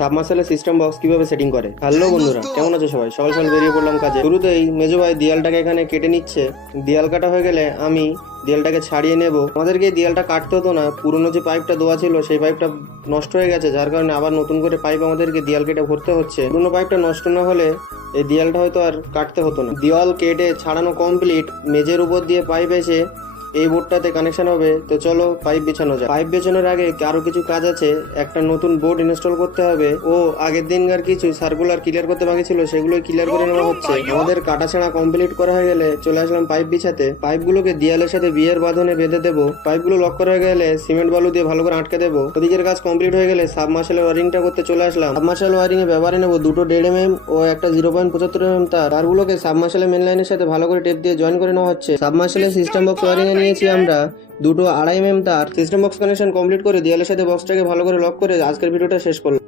সাবমার্সেলের system box কিভাবে setting করে। Hello বন্ধুরা, কেমন আছো সবাই? সকাল সকাল বেরিয়ে পড়লাম কাজে। শুরুতেই মেজো ভাই দেয়ালটাকে এখানে কেটে নিচ্ছে। দেয়াল কাটা হয়ে গেলে আমি দেয়ালটাকে ছাড়িয়ে নেব। আমাদেরকে এই দেয়ালটা কাটতে হতো না, পুরনো যে পাইপটা দেওয়া ছিল সেই পাইপটা নষ্ট হয়ে গেছে, যার কারণে আবার নতুন করে পাইপ আমাদেরকে দেয়াল কেটে ভরতে হচ্ছে। পুরনো পাইপটা নষ্ট না হলে এই দেয়ালটা হয়তো আর কাটতে হতো না। দেওয়াল কেটে ছাড়ানো কমপ্লিট। মেজের উপর দিয়ে পাইপ এসে এই বোর্ডটাতে কানেকশন হবে। তো চলো পাইপ বিছানো যায়। পাইপ বিছানোর আগে আরো কিছু কাজ আছে। একটা নতুন বোর্ড ইনস্টল করতে হবে ও আগের দিনকার কিছু সার্কুলার ক্লিয়ার করতে বাকি ছিল, সেগুলো ক্লিয়ার করে নেওয়া হচ্ছে। আমাদের কাটাছেঁড়া কমপ্লিট করা হয়ে গেলে চলে আসলাম পাইপ বিছাতে। পাইপগুলোকে দেয়ালের সাথে বিয়ের বাঁধনে বেঁধে দেবো। পাইপগুলো লক করা হয়ে গেলে সিমেন্ট বালু দিয়ে ভালো করে আটকে দেবো। ওদিকের কাজ কমপ্লিট হয়ে গেলে সাবমার্শালের ওয়ারিংটা করতে চলে আসলাম। সাবমার্শাল ওয়ারিং এ ব্যবহারে নেবো দুটো 1.5 mm ও একটা 0.75 mm তার। তারগুলোকে সাবমার্শালের মেন লাইনের সাথে ভালো করে টেপ দিয়ে জয়েন করে নেওয়া হচ্ছে। সাবমার্শালের সিস্টেম বক্স ওয়ারিং এ নিয়েছি আমরা দুটো 2.5 mm তার। সিস্টেম বক্স কানেকশন কমপ্লিট করে দেয়ালের সাথে বক্সটাকে ভালো করে লক করে আজকের ভিডিওটা শেষ করলাম।